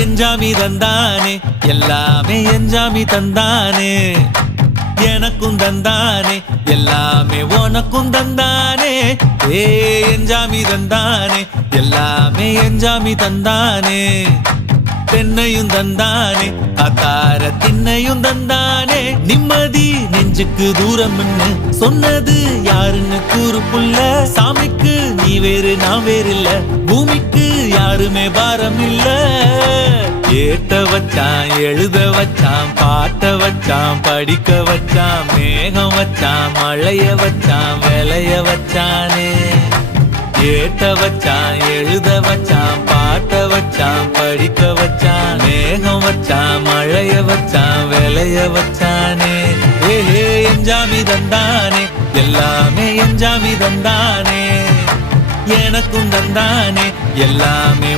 எஞ்சாமி தந்தானே எல்லாமே எஞ்சாமி தந்தானே எனக்கும் தந்தானே எல்லாமே உனக்கும் தந்தானே ஏ எஞ்சாமி தந்தானே எல்லாமே எஞ்சாமி தந்தானே தென்னையும் தந்தானே அத்தார திண்ணையும் தந்தானே நிம்மதி நெஞ்சுக்கு தூரம் சொன்னது யாருன்னு கூறு புள்ள சாமிக்கு நீ வேறு நான் வேறு இல்ல பூமிக்கு யாருமே பாரம் இல்ல ஏத்த வச்சான் எழுத வச்சான் பாட்ட வச்சான் படிக்க வச்சான் மேகம் வச்சான் மழைய வச்சான் விளைய வச்சானே ஏத்த வச்சான் எழுத வச்சான் பாட்ட வச்சான் படிக்க வச்சான் மேகம் வச்சான் மழைய வச்சான் விளைய வச்சானே ஏ எஞ்சாமி தந்தானே எல்லாமே எஞ்சாமி தந்தானே எனக்கும் தந்தானே எல்லாமே